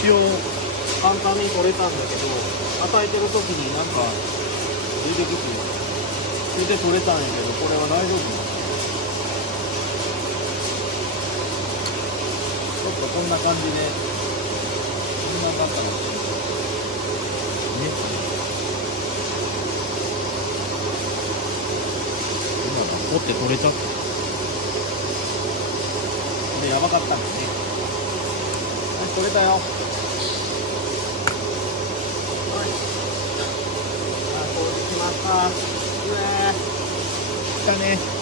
一応簡単に取れたんだけど、与えてる時になんか出てきて、それで取れたんやけど、これは大丈夫なの？ちょっとこんな感じで、こんなだったらね、今折って取れちゃった。これやばかったんですね。はい、取れたよ。はい。あ、これできました。来たね。